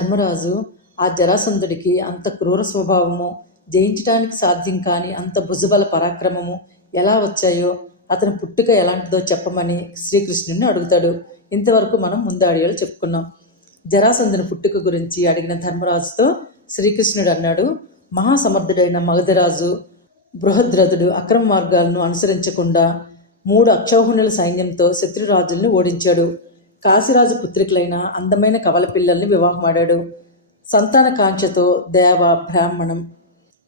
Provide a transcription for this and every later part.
ధర్మరాజు ఆ జరాసంధుడికి అంత క్రూర స్వభావము జయించడానికి సాధ్యం కాని అంత భుజబల పరాక్రమము ఎలా వచ్చాయో అతని పుట్టుక ఎలాంటిదో చెప్పమని శ్రీకృష్ణుని అడుగుతాడు. ఇంతవరకు మనం ముందు చెప్పుకున్నాం. జరాసంధుని పుట్టుక గురించి అడిగిన ధర్మరాజుతో శ్రీకృష్ణుడు అన్నాడు మహాసమర్థుడైన మగధరాజు బృహద్రథుడు అక్రమ మార్గాలను అనుసరించకుండా మూడు అక్షౌహిణుల సైన్యంతో శత్రురాజుల్ని ఓడించాడు. కాశీరాజు పుత్రికలైన అందమైన కవల పిల్లల్ని వివాహమాడాడు. సంతాన కాంక్షతో దేవ బ్రాహ్మణం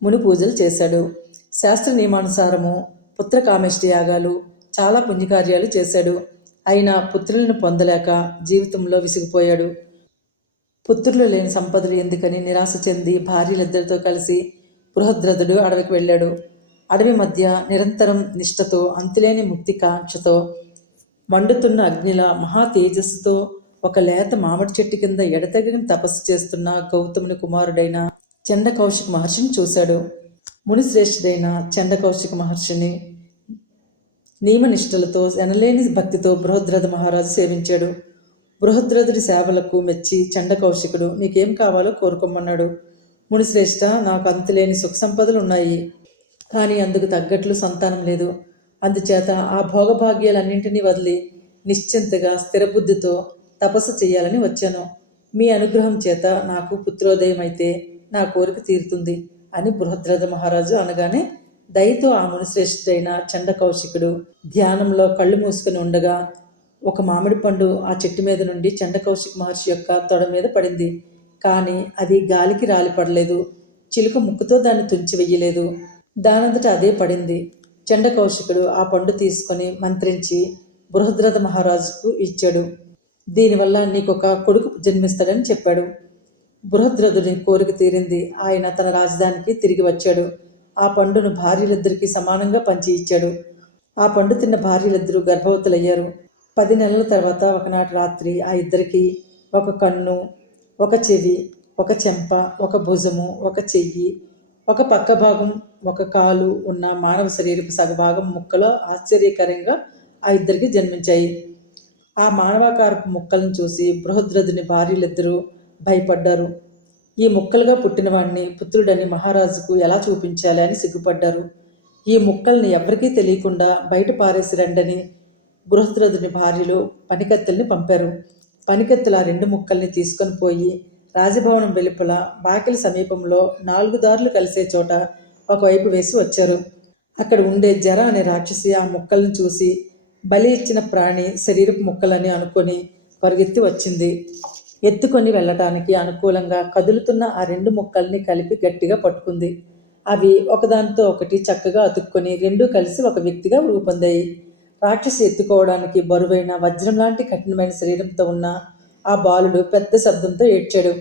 ముని పూజలు చేశాడు. శాస్త్ర నియమానుసారము పుత్రకామేష్టి యాగాలు చాలా పుణ్యకార్యాలు చేశాడు. అయినా పుత్రులను పొందలేక జీవితంలో విసిగిపోయాడు. పుత్రులు లేని సంపదలు ఎందుకని నిరాశ చెంది భార్యలిద్దరితో కలిసి బృహద్రథుడు అడవికి వెళ్ళాడు. అడవి మధ్య నిరంతరం నిష్ఠతో అంతులేని ముక్తి కాంక్షతో మండుతున్న అగ్నిల మహా తేజస్సుతో ఒక లేత మామిడి చెట్టు కింద ఎడతగిన తపస్సు చేస్తున్న గౌతముని కుమారుడైన చండకౌశిక మహర్షిని చూశాడు. మునిశ్రేష్ఠుడైన చండకౌశిక మహర్షిని నియమనిష్టలతో ఎనలేని భక్తితో బృహద్రథ మహారాజు సేవించాడు. బృహద్రథుడి సేవలకు మెచ్చి చండకౌశికుడు నీకేం కావాలో కోరుకోమన్నాడు. మునిశ్రేష్ఠ నాకు అంతులేని సుఖ సంపదలు ఉన్నాయి. కానీ అందుకు తగ్గట్లు సంతానం లేదు. అందుచేత ఆ భోగభాగ్యాలన్నింటినీ వదిలి నిశ్చింతగా స్థిరబుద్ధితో తపస్సు చేయాలని వచ్చాను. మీ అనుగ్రహం చేత నాకు పుత్రోదయం అయితే నా కోరిక తీరుతుంది అని బృహద్రథ మహారాజు అనగానే దయతో ఆ మునిశ్రేష్ఠుడైన చండకౌశికుడు ధ్యానంలో కళ్ళు మూసుకుని ఉండగా ఒక మామిడి పండు ఆ చెట్టు మీద నుండి చండకౌశిక మహర్షి యొక్క తొడ మీద పడింది. కానీ అది గాలికి రాలిపడలేదు చిలుక ముక్కుతో దాన్ని తుంచి వెయ్యలేదు. దానంతట అదే పడింది. చండకౌశికుడు ఆ పండు తీసుకొని మంత్రించి బృహద్రథ మహారాజుకు ఇచ్చాడు. దీనివల్ల నీకొక కొడుకు జన్మిస్తాడని చెప్పాడు. బృహద్రథుని కోరిక తీరింది. ఆయన తన రాజధానికి తిరిగి వచ్చాడు. ఆ పండును భార్యలిద్దరికీ సమానంగా పంచి ఇచ్చాడు. ఆ పండు తిన్న భార్యలిద్దరూ గర్భవతులయ్యారు. పది నెలల తర్వాత ఒకనాటి రాత్రి ఆ ఇద్దరికి ఒక కన్ను ఒక చెవి ఒక చెంప ఒక భుజము ఒక చెయ్యి ఒక పక్క భాగం ఒక కాలు ఉన్న మానవ శరీరపు సగభాగం ముక్కలో ఆశ్చర్యకరంగా ఆ ఇద్దరికి జన్మించాయి. ఆ మానవాకారపు ముక్కలను చూసి బృహద్రథుని భార్యలిద్దరూ భయపడ్డారు. ఈ ముక్కలుగా పుట్టినవాణ్ణి పుత్రుడని మహారాజుకు ఎలా చూపించాలి అని సిగ్గుపడ్డారు. ఈ ముక్కల్ని ఎవరికీ తెలియకుండా బయట పారేసి రండని బృహద్రథుని భార్యలు పనికత్తెల్ని పంపారు. పనికత్తెల ఆ రెండు ముక్కల్ని తీసుకొని పోయి రాజభవనం వెలుపల బాకిలి సమీపంలో నాలుగు దారులు కలిసే చోట ఒకవైపు వేసి వచ్చారు. అక్కడ ఉండే జర అనే రాక్షసి ఆ ముక్కలను చూసి బలి ఇచ్చిన ప్రాణి శరీరపు ముక్కలని అనుకొని పరిగెత్తి వచ్చింది. ఎత్తుకొని వెళ్ళటానికి అనుకూలంగా కదులుతున్న ఆ రెండు ముక్కల్ని కలిపి గట్టిగా పట్టుకుంది. అవి ఒకదానితో ఒకటి చక్కగా అతుక్కొని రెండూ కలిసి ఒక వ్యక్తిగా రూపొందాయి. రాక్షసి ఎత్తుకోవడానికి బరువైన వజ్రం లాంటి కఠినమైన శరీరంతో ఉన్న ఆ బాలుడు పెద్ద శబ్దంతో ఏడ్చాడు.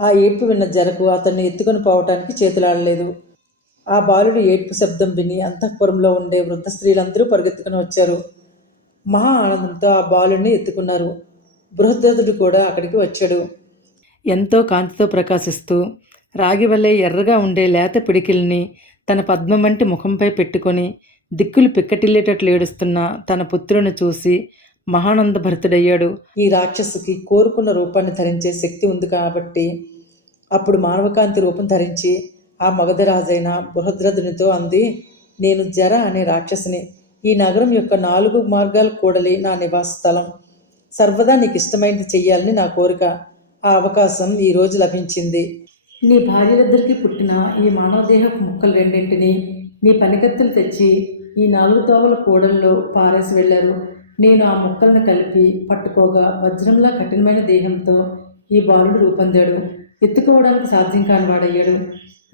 ఆ ఏడ్పు విన్న జనకు అతన్ని ఎత్తుకొని పోవటానికి చేతులాడలేదు. ఆ బాలుడి ఏడ్పు శబ్దం విని అంతఃపురంలో ఉండే వృద్ధ స్త్రీలందరూ పరిగెత్తుకుని వచ్చారు. మహా ఆనందంతో ఆ బాలుడిని ఎత్తుకున్నారు. బృహద్రథుడు కూడా అక్కడికి వచ్చాడు. ఎంతో కాంతితో ప్రకాశిస్తూ రాగి వల్లే ఎర్రగా ఉండే లేత పిడికిల్ని తన పద్మం వంటి ముఖంపై పెట్టుకొని దిక్కులు పిక్కటిల్లేటట్లు ఏడుస్తున్న తన పుత్రుని చూసి మహానంద భరితుడయ్యాడు. ఈ రాక్షసుకి కోరుకున్న రూపాన్ని ధరించే శక్తి ఉంది కాబట్టి అప్పుడు మానవకాంతి రూపం ధరించి ఆ మగధరాజైన బృహద్రథునితో అంది నేను జర అనే రాక్షసుని. ఈ నగరం యొక్క నాలుగు మార్గాల కూడలి నా నివాస స్థలం. సర్వదా నీకు ఇష్టమైనది చెయ్యాలని నా కోరిక. ఆ అవకాశం ఈ రోజు లభించింది. నీ భార్యలిద్దరికి పుట్టిన ఈ మానవదేహపు ముక్కలు రెండింటిని నీ పనికత్తులు తెచ్చి ఈ నాలుగు తోవల కూడల్లో పారేసి వెళ్ళారు. నేను ఆ ముక్కలను కలిపి పట్టుకోగా వజ్రంలా కఠినమైన దేహంతో ఈ బాలుడు రూపొందాడు. ఎత్తుకోవడానికి సాధ్యం కాని వాడయ్యాడు.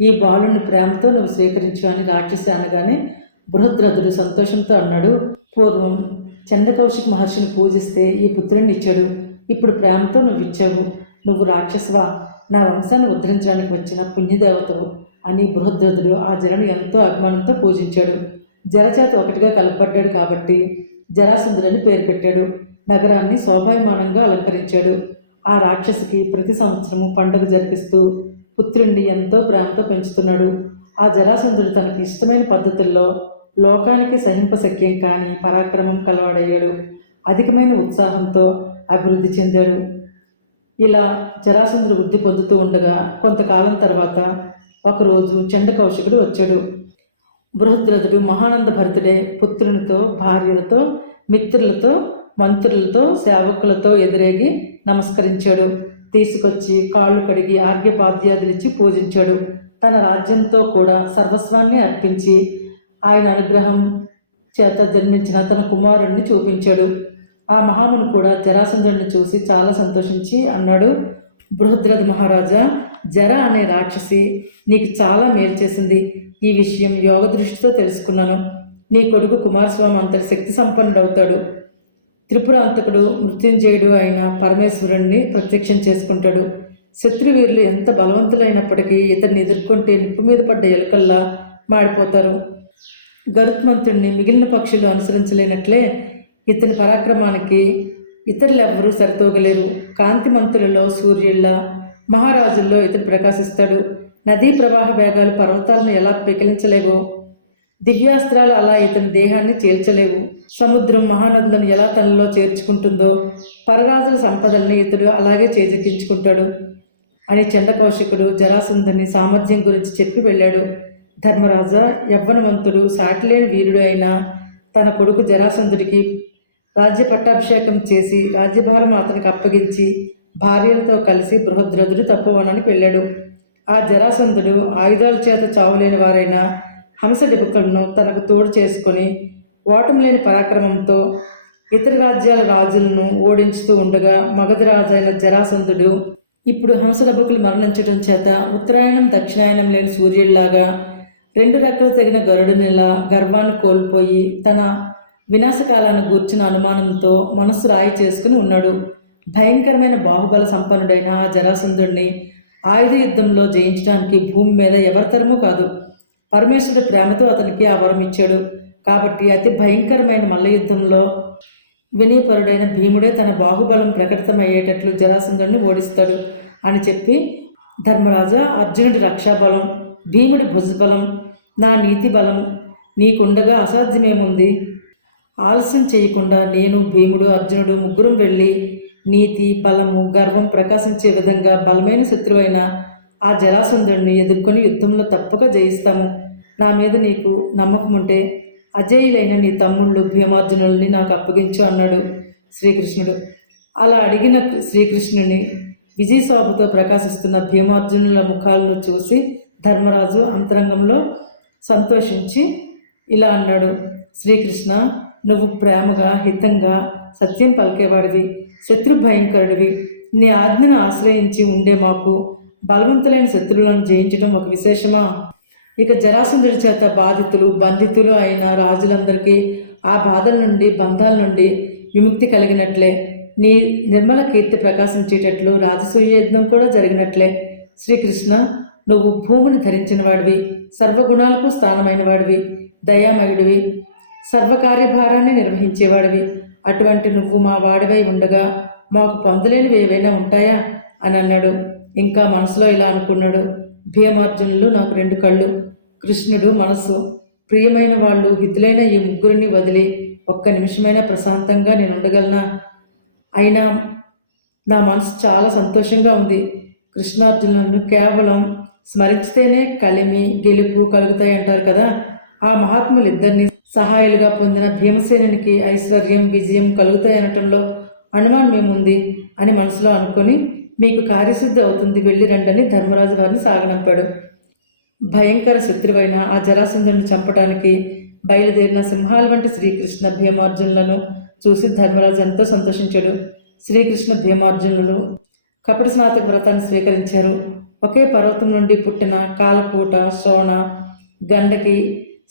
ఈ బాలుని ప్రేమతో నువ్వు స్వీకరించు అని రాక్షసి అనగానే బృహద్రథుడు సంతోషంతో అన్నాడు. పూర్వం చంద్రకౌశిక్ మహర్షిని పూజిస్తే ఈ పుత్రుడిని ఇచ్చాడు. ఇప్పుడు ప్రేమతో నువ్వు ఇచ్చావు. నువ్వు రాక్షసువా? నా వంశాన్ని ఉద్ధరించడానికి వచ్చిన పుణ్యదేవతవు అని బృహద్రథుడు ఆ జలను ఎంతో అభిమానంతో పూజించాడు. జలచేత ఒకటిగా కలపబడ్డాడు కాబట్టి జరాసంధుడని పేరు పెట్టాడు. నగరాన్ని శోభాయమానంగా అలంకరించాడు. ఆ రాక్షసికి ప్రతి సంవత్సరము పండుగ జరిపిస్తూ పుత్రుణ్ణి ఎంతో ప్రేమతో పెంచుతున్నాడు. ఆ జరాసంధుడు తనకు ఇష్టమైన పద్ధతుల్లో లోకానికి సహింపశక్యం కాని పరాక్రమం కలవాడయ్యాడు. అధికమైన ఉత్సాహంతో అభివృద్ధి చెందాడు. ఇలా జరాసంధుడు వృద్ధి పొందుతూ ఉండగా కొంతకాలం తర్వాత ఒకరోజు చండ కౌశికుడు వచ్చాడు. బృహద్రథుడు మహానంద భరితుడే పుత్రునితో భార్యలతో మిత్రులతో మంత్రులతో సేవకులతో ఎదురేగి నమస్కరించాడు. తీసుకొచ్చి కాళ్ళు కడిగి ఆర్ఘ్యపాద్యాదులిచ్చి పూజించాడు. తన రాజ్యంతో కూడా సర్వస్వాన్ని అర్పించి ఆయన అనుగ్రహం చేత జన్మించిన తన కుమారుణ్ణి చూపించాడు. ఆ మహాముని కూడా జరాసంధుడిని చూసి చాలా సంతోషించి అన్నాడు బృహద్రథ మహారాజా జర అనే రాక్షసి నీకు చాలా మేలు చేసింది. ఈ విషయం యోగ దృష్టితో తెలుసుకున్నాను. నీ కొడుకు కుమారస్వామి అంతటి శక్తి సంపన్నుడవుతాడు. త్రిపురాంతకుడు మృత్యుంజయుడు అయిన పరమేశ్వరుణ్ణి ప్రత్యక్షం చేసుకుంటాడు. శత్రువీరులు ఎంత బలవంతులైనప్పటికీ ఇతన్ని ఎదుర్కొంటే నిప్పు మీద పడ్డ ఎలుకల్లా మాడిపోతారు. గరుత్మంతుడిని మిగిలిన పక్షులు అనుసరించలేనట్లే ఇతని పరాక్రమానికి ఇతరులెవ్వరూ సరితూగలేరు. కాంతిమంతులలో సూర్యుళ్ళ మహారాజుల్లో ఇతడు ప్రకాశిస్తాడు. నదీ ప్రవాహ వేగాలు పర్వతాలను ఎలా పెకిలించలేవో? దివ్యాస్త్రాలు అలా ఇతని దేహాన్ని చేల్చలేవు. సముద్రం మహానందను ఎలా తనలో చేర్చుకుంటుందో పరరాజుల సంపదల్ని ఇతడు అలాగే చేజెక్కించుకుంటాడు. అని చండకౌశికుడు జరాసంధుని సామర్థ్యం గురించి చెప్పి వెళ్ళాడు. ధర్మరాజా యవ్వనవంతుడు సాటిలేని వీరుడు అయిన తన కొడుకు జరాసంధుడికి రాజ్య పట్టాభిషేకం చేసి రాజ్యభారం అతనికి అప్పగించి భార్యలతో కలిసి బృహద్రథుడు తప్పువనని వెళ్ళాడు ఆ జరాసంధుడు ఆయుధాల చేత చావులేని వారైన హంసడిపుకలను తనకు తోడు చేసుకొని ఓటమి లేని పరాక్రమంతో ఇతర రాజ్యాల రాజులను ఓడించుతూ ఉండగా మగధ రాజైన జరాసంధుడు ఇప్పుడు హంసడబుకులు మరణించడం చేత ఉత్తరాయణం దక్షిణాయనం లేని సూర్యుడిలాగా రెండు రెక్కలు తగిన గరుడునిలా గర్వాన్ని కోల్పోయి తన వినాశకాలాన్ని గూర్చిన అనుమానంతో మనస్సు రాయి చేసుకుని ఉన్నాడు. భయంకరమైన బాహుబల సంపన్నుడైన ఆ జరాసంధుడిని ఆయుధ యుద్ధంలో జయించడానికి భూమి మీద ఎవరితరము కాదు. పరమేశ్వరుడు ప్రేమతో అతనికి ఆ వరం ఇచ్చాడు. కాబట్టి అతి భయంకరమైన మల్ల యుద్ధంలో వినయపరుడైన భీముడే తన బాహుబలం ప్రకటితమయ్యేటట్లు జరాసంధుడిని ఓడిస్తాడు అని చెప్పి ధర్మరాజా అర్జునుడి రక్షాబలం భీముడి భుజబలం నా నీతి బలం నీకుండగా అసాధ్యమేముంది? ఆలస్యం చేయకుండా నేను భీముడు అర్జునుడు ముగ్గురం వెళ్ళి నీతి బలము గర్వం ప్రకాశించే విధంగా బలమైన శత్రువైన ఆ జరాసంధుడిని ఎదుర్కొని యుద్ధంలో తప్పక జయిస్తాము. నా మీద నీకు నమ్మకం ఉంటే అజయులైన నీ తమ్ముళ్ళు భీమార్జునుల్ని నాకు అప్పగించు అన్నాడు శ్రీకృష్ణుడు. అలా అడిగిన శ్రీకృష్ణుని విజయశోభతో ప్రకాశిస్తున్న భీమార్జునుల ముఖాలను చూసి ధర్మరాజు అంతరంగంలో సంతోషించి ఇలా అన్నాడు. శ్రీకృష్ణ నువ్వు ప్రేమగా హితంగా సత్యం పలికేవాడివి. శత్రు భయంకరుడివి. నీ ఆజ్ఞను ఆశ్రయించి ఉండే మాకు బలవంతులైన శత్రువులను జయించడం ఒక విశేషమా? ఇక జరాసంధుడి చేత బాధితులు బంధితులు అయిన రాజులందరికీ ఆ బాధల నుండి బంధాల నుండి విముక్తి కలిగినట్లే. నీ నిర్మల కీర్తి ప్రకాశించేటట్లు రాజసూయజ్ఞం కూడా జరిగినట్లే. శ్రీకృష్ణ నువ్వు భూమిని ధరించిన వాడివి సర్వగుణాలకు స్థానమైన వాడివి దయామయుడివి సర్వకార్యభారాన్ని నిర్వహించేవాడివి. అటువంటి నువ్వు మా వాడివై ఉండగా మాకు పొందలేనివి ఏవైనా ఉంటాయా? అని అన్నాడు. ఇంకా మనసులో ఇలా అనుకున్నాడు. భీమార్జునులు నాకు రెండు కళ్ళు కృష్ణుడు మనస్సు. ప్రియమైన వాళ్ళు హితులైన ఈ ముగ్గురిని వదిలి ఒక్క నిమిషమైనా ప్రశాంతంగా నేను ఉండగలనా? అయినా నా మనసు చాలా సంతోషంగా ఉంది. కృష్ణార్జునులను కేవలం స్మరించితేనే కలిమి గెలుపు కలుగుతాయి అంటారు కదా? ఆ మహాత్ములు ఇద్దరిని సహాయాలుగా పొందిన భీమసేనునికి ఐశ్వర్యం విజయం కలుగుతాయనటంలో అనుమానం ఏముంది అని మనసులో అనుకొని మీకు కార్యసిద్ధి అవుతుంది వెళ్ళి రండని ధర్మరాజు వారిని సాగనంపాడు. భయంకర శత్రువైన ఆ జరాసంధుని చంపడానికి బయలుదేరిన సింహాల వంటి శ్రీకృష్ణ భీమార్జునులను చూసి ధర్మరాజు ఎంతో సంతోషించాడు. శ్రీకృష్ణ భీమార్జునులు కపట స్నాతక వ్రతాన్ని స్వీకరించారు. ఒకే పర్వతం నుండి పుట్టిన కాలకూట సోన గండకి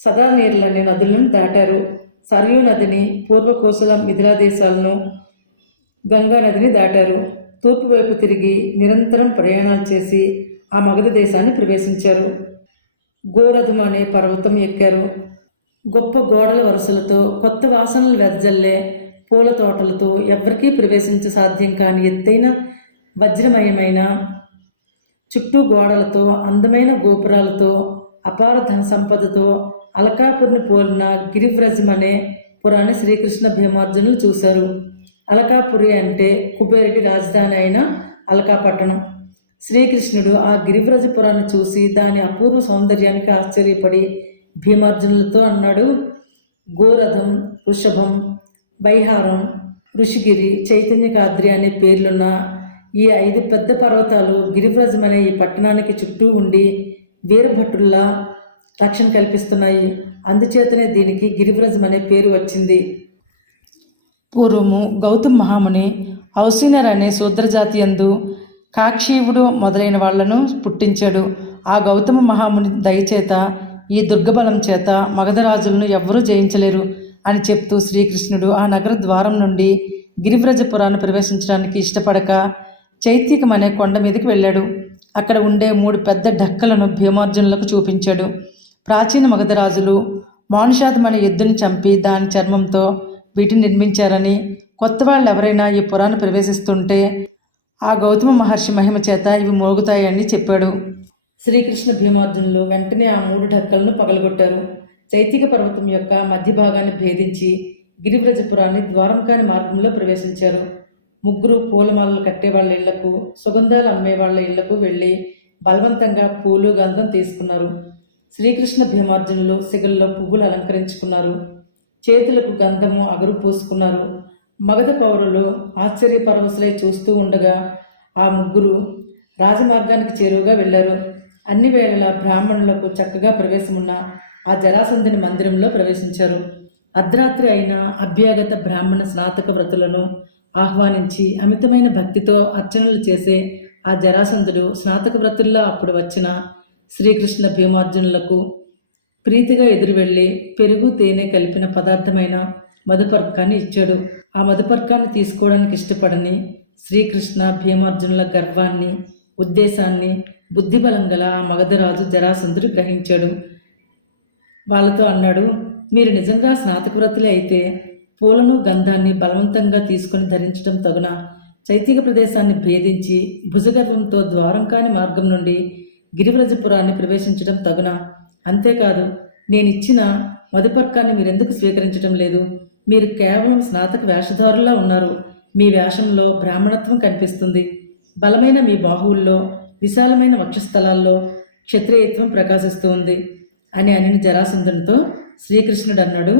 సదా నీరులనే నదులను దాటారు. సరయూ నదిని పూర్వకోసల మిథిలా దేశాలను గంగా నదిని దాటారు. తూర్పు వైపు తిరిగి నిరంతరం ప్రయాణాలు చేసి ఆ మగధ దేశాన్ని ప్రవేశించారు. గోరథం అనే పర్వతం ఎక్కారు. గొప్ప గోడల వరుసలతో కొత్త వాసనలు వెదజల్లే పూల తోటలతో ఎవరికీ ప్రవేశించ సాధ్యం కాని ఎత్తైన వజ్రమయమైన చుట్టూ గోడలతో అందమైన గోపురాలతో అపార ధన సంపదతో అలకాపురిని పోలిన గిరివ్రజం అనే పురాణ శ్రీకృష్ణ భీమార్జునులు చూశారు. అలకాపురి అంటే కుబేరుడి రాజధాని అయిన అలకాపట్టణం. శ్రీకృష్ణుడు ఆ గిరివ్రజపురాన్ని చూసి దాని అపూర్వ సౌందర్యానికి ఆశ్చర్యపడి భీమార్జునులతో అన్నాడు గోరథం వృషభం బైహారం ఋషిగిరి చైతన్యకాద్రి అనే పేర్లున్న ఈ ఐదు పెద్ద పర్వతాలు గిరివ్రజం అనే ఈ పట్టణానికి చుట్టూ ఉండి వీరభట్టుల్లా రక్షణ కల్పిస్తున్నాయి. అందుచేతనే దీనికి గిరివ్రజం అనే పేరు వచ్చింది. పూర్వము గౌతమ్ మహాముని ఔసినర్ అనే శూద్రజాతి యందు కాక్షీవుడు మొదలైన వాళ్ళను పుట్టించాడు. ఆ గౌతమ మహాముని దయచేత ఈ దుర్గబలం చేత మగధరాజులను ఎవ్వరూ జయించలేరు అని చెప్తూ శ్రీకృష్ణుడు ఆ నగర ద్వారం నుండి గిరివ్రజపురాన్ని ప్రవేశించడానికి ఇష్టపడక చైత్యకం అనే కొండ మీదకి వెళ్ళాడు. అక్కడ ఉండే మూడు పెద్ద డక్కలను భీమార్జునులకు చూపించాడు. ప్రాచీన మగధరాజులు మానుషాదం అనే ఎద్దుని చంపి దాని చర్మంతో వీటిని నిర్మించారని కొత్త వాళ్ళు ఎవరైనా ఈ పురాన్ని ప్రవేశిస్తుంటే ఆ గౌతమ మహర్షి మహిమ చేత ఇవి మోగుతాయని చెప్పాడు. శ్రీకృష్ణ భీమార్జునులు వెంటనే ఆ మూడు ఢక్కలను పగలగొట్టారు. చైతిక పర్వతం యొక్క మధ్య భాగాన్ని భేదించి గిరివ్రజపురాన్ని ద్వారం కాని మార్గంలో ప్రవేశించారు. ముగ్గురు పూలమాలలు కట్టే వాళ్ళ ఇళ్ళకు సుగంధాలు అమ్మే వాళ్ళ ఇళ్ళకు వెళ్ళి బలవంతంగా పూలు గంధం తీసుకున్నారు. శ్రీకృష్ణ భీమార్జునులు సిగల్లో పువ్వులు అలంకరించుకున్నారు. చేతులకు గంధము అగరు పూసుకున్నారు. మగధ పౌరులు ఆశ్చర్యపరవశులై చూస్తూ ఉండగా ఆ ముగ్గురు రాజమార్గానికి చేరువగా వెళ్ళారు. అన్ని వేళల బ్రాహ్మణులకు చక్కగా ప్రవేశమున్న ఆ జరాసంధుని మందిరంలో ప్రవేశించారు. అర్ధరాత్రి అయిన అభ్యాగత బ్రాహ్మణ స్నాతక వ్రతులను ఆహ్వానించి అమితమైన భక్తితో అర్చనలు చేసే ఆ జరాసంధుడు స్నాతక వ్రతుల్లో అప్పుడు వచ్చిన శ్రీకృష్ణ భీమార్జునులకు ప్రీతిగా ఎదురు వెళ్ళి పెరుగు తేనె కలిపిన పదార్థమైన మధుపర్కాన్ని ఇచ్చాడు. ఆ మధుపర్కాన్ని తీసుకోవడానికి ఇష్టపడని శ్రీకృష్ణ భీమార్జునుల గర్వాన్ని ఉద్దేశాన్ని బుద్ధిబలం గల ఆ మగధరాజు జరాసంధుడు గ్రహించాడు. వాళ్ళతో అన్నాడు మీరు నిజంగా స్నాతకవ్రతులే అయితే పూలను గంధాన్ని బలవంతంగా తీసుకొని ధరించడం తగున? చైతిక ప్రదేశాన్ని భేదించి భుజగర్వంతో ద్వారం కాని మార్గం నుండి గిరివ్రజపురాన్ని ప్రవేశించడం తగున? అంతేకాదు నేనిచ్చిన మధుపర్కాన్ని మీరెందుకు స్వీకరించడం లేదు? మీరు కేవలం స్నాతక వేషధారులా ఉన్నారు. మీ వేషంలో బ్రాహ్మణత్వం కనిపిస్తుంది. బలమైన మీ బాహువుల్లో విశాలమైన వక్షస్థలాల్లో క్షత్రియత్వం ప్రకాశిస్తూ ఉంది. అని అనిన జరాసంధునితో శ్రీకృష్ణుడు అన్నాడు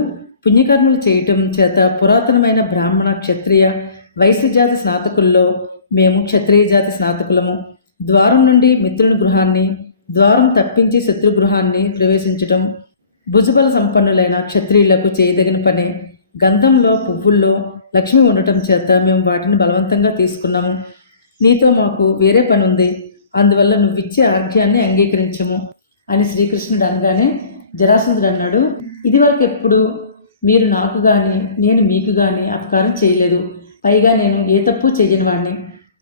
పుణ్యకర్మలు చేయటం చేత పురాతనమైన బ్రాహ్మణ క్షత్రియ వైశ్యజాతి స్నాతకుల్లో మేము క్షత్రియ జాతి స్నాతకులము. ద్వారం నుండి మిత్రుని గృహాన్ని ద్వారం తప్పించి శత్రుగృహాన్ని ప్రవేశించటం భుజబల సంపన్నులైన క్షత్రియులకు చేయదగిన పనే. గంధంలో పువ్వుల్లో లక్ష్మి ఉండటం చేత మేము వాటిని బలవంతంగా తీసుకున్నాము. నీతో మాకు వేరే పని ఉంది అందువల్ల నువ్విచ్చే ఆజ్ఞాన్ని అంగీకరించము అని శ్రీకృష్ణుడు అనగానే జరాసంధుడు అన్నాడు ఇదివరకు ఎప్పుడు మీరు నాకు కానీ నేను మీకు కానీ అపకారం చేయలేదు. పైగా నేను ఏ తప్పు చేయని వాడిని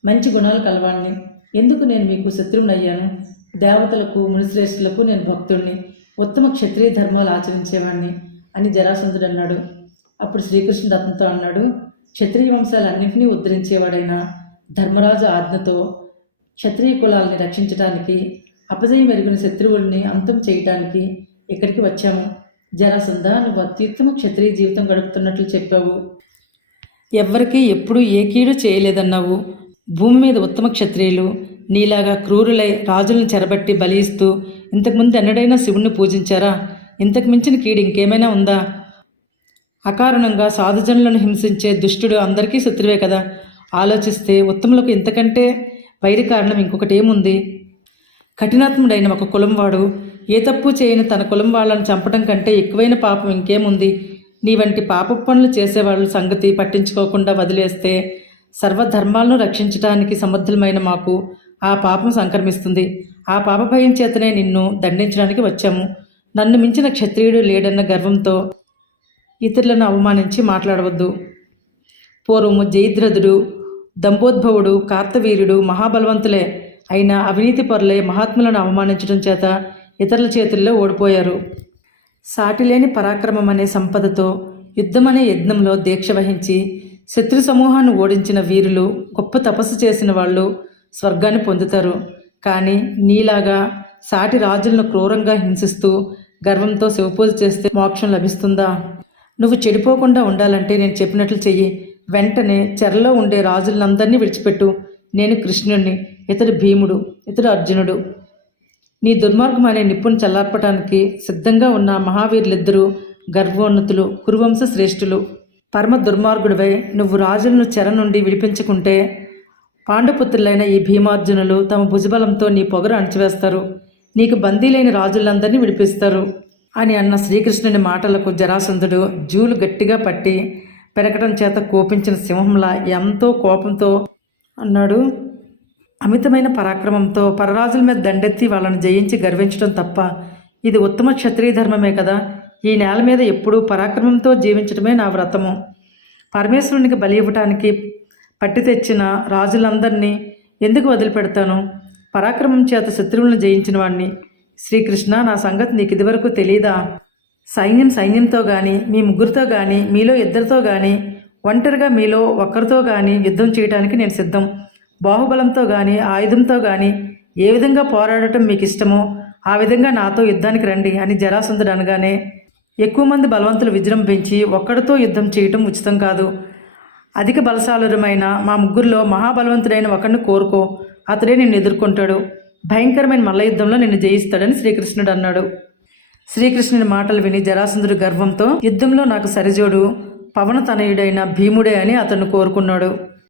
మంచి గుణాలు కలవాడిని ఎందుకు నేను మీకు శత్రువునయ్యాను? దేవతలకు మునిశ్రేష్ఠులకు నేను భక్తుడిని ఉత్తమ క్షత్రియ ధర్మాలు ఆచరించేవాడిని అని జరాసంధుడు అన్నాడు అప్పుడు శ్రీకృష్ణుడు అతనితో అన్నాడు క్షత్రియ వంశాలన్నింటినీ ఉద్ధరించేవాడైన ధర్మరాజు ఆజ్ఞతో క్షత్రియ కులాల్ని రక్షించడానికి అపజయం మెరుగున శత్రువుల్ని అంతం చేయటానికి ఇక్కడికి వచ్చాము. జరాసంధ నువ్వు అత్యుత్తమ క్షత్రియ జీవితం గడుపుతున్నట్లు చెప్పావు. ఎవ్వరికీ ఎప్పుడూ ఏ కీడు చేయలేదన్నావు. భూమి మీద ఉత్తమ క్షత్రియులు నీలాగా క్రూరులై రాజులను చెరబట్టి బలియిస్తూ ఇంతకుముందు ఎన్నడైనా శివుణ్ణి పూజించారా? ఇంతకు మించిన కీడు ఇంకేమైనా ఉందా? అకారణంగా సాధుజనులను హింసించే దుష్టుడు అందరికీ శత్రువే కదా. ఆలోచిస్తే ఉత్తములకు ఇంతకంటే వైరి కారణం ఇంకొకటి ఏముంది? కఠినాత్ముడైన ఒక కులం వాడు ఏ తప్పు చేయని తన కులం వాళ్ళని చంపడం కంటే ఎక్కువైన పాపం ఇంకేముంది? నీ వంటి పాప పనులు చేసేవాళ్ళ సంగతి పట్టించుకోకుండా వదిలేస్తే సర్వధర్మాలను రక్షించడానికి సమర్థులమైన మాకు ఆ పాపం సంక్రమిస్తుంది. ఆ పాప భయం చేతనే నిన్ను దండించడానికి వచ్చాము. నన్ను మించిన క్షత్రియుడు లేడన్న గర్వంతో ఇతరులను అవమానించి మాట్లాడవద్దు. పూర్వము జయద్రథుడు దంభోద్భవుడు కార్తవీరుడు మహాబలవంతులే. అయినా అవినీతి పరులై మహాత్ములను అవమానించడం చేత ఇతరుల చేతుల్లో ఓడిపోయారు. సాటిలేని పరాక్రమం అనే సంపదతో యుద్ధమనే యజ్ఞంలో దీక్ష వహించి శత్రు సమూహాన్ని ఓడించిన వీరులు గొప్ప తపస్సు చేసిన వాళ్ళు స్వర్గాన్ని పొందుతారు. కానీ నీలాగా సాటి రాజులను క్రూరంగా హింసిస్తూ గర్వంతో శివపూజ చేస్తే మోక్షం లభిస్తుందా? నువ్వు చెడిపోకుండా ఉండాలంటే నేను చెప్పినట్లు చెయ్యి. వెంటనే చెరలో ఉండే రాజులందరినీ విడిచిపెట్టు. నేను కృష్ణుణ్ణి ఇతడు భీముడు ఇతడు అర్జునుడు. నీ దుర్మార్గం అనే నిప్పును చల్లార్పటానికి సిద్ధంగా ఉన్న మహావీరులిద్దరూ గర్వోన్నతులు కురువంశ శ్రేష్ఠులు పరమ దుర్మార్గుడివై నువ్వు రాజులను చెర నుండి విడిపించుకుంటే పాండుపుత్రులైన ఈ భీమార్జునులు తమ భుజబలంతో నీ పొగరు అణచివేస్తారు. నీకు బందీలైన రాజులందరినీ విడిపిస్తారు. అని అన్న శ్రీకృష్ణుని మాటలకు జరాసంధుడు జూలు గట్టిగా పట్టి పెరగటం చేత కోపించిన సింహంలా ఎంతో కోపంతో అన్నాడు అమితమైన పరాక్రమంతో పరరాజుల మీద దండెత్తి వాళ్ళని జయించి గర్వించడం తప్ప ఇది ఉత్తమ క్షత్రియ ధర్మమే కదా? ఈ నేల మీద ఎప్పుడూ పరాక్రమంతో జీవించడమే నా వ్రతము. పరమేశ్వరునికి బలి ఇవ్వటానికి పట్టి తెచ్చిన రాజులందరినీ ఎందుకు వదిలిపెడతాను? పరాక్రమం చేత శత్రువులను జయించిన వాణ్ణి. శ్రీకృష్ణ నా సంగతి నీకు ఇదివరకు తెలీదా? సైన్యం సైన్యంతో కానీ మీ ముగ్గురితో కానీ మీలో ఇద్దరితో కానీ ఒంటరిగా మీలో ఒక్కరితో కానీ యుద్ధం చేయడానికి నేను సిద్ధం. బాహుబలంతో కానీ ఆయుధంతో కానీ ఏ విధంగా పోరాడటం మీకు ఇష్టమో ఆ విధంగా నాతో యుద్ధానికి రండి అని జరాసంధుడు అనగానే ఎక్కువ మంది బలవంతులు విజృంభించి ఒక్కడితో యుద్ధం చేయటం ఉచితం కాదు. అధిక బలశాలురమైన మా ముగ్గురిలో మహాబలవంతుడైన ఒకరిని కోరుకో అతడే నిన్ను ఎదుర్కొంటాడు. భయంకరమైన మల్ల యుద్ధంలో నిన్ను జయిస్తాడని శ్రీకృష్ణుడు అన్నాడు. శ్రీకృష్ణుని మాటలు విని జరాసంధుడు గర్వంతో యుద్ధంలో నాకు సరిజోడు పవన తనయుడైన భీముడే అని అతను కోరుకున్నాడు.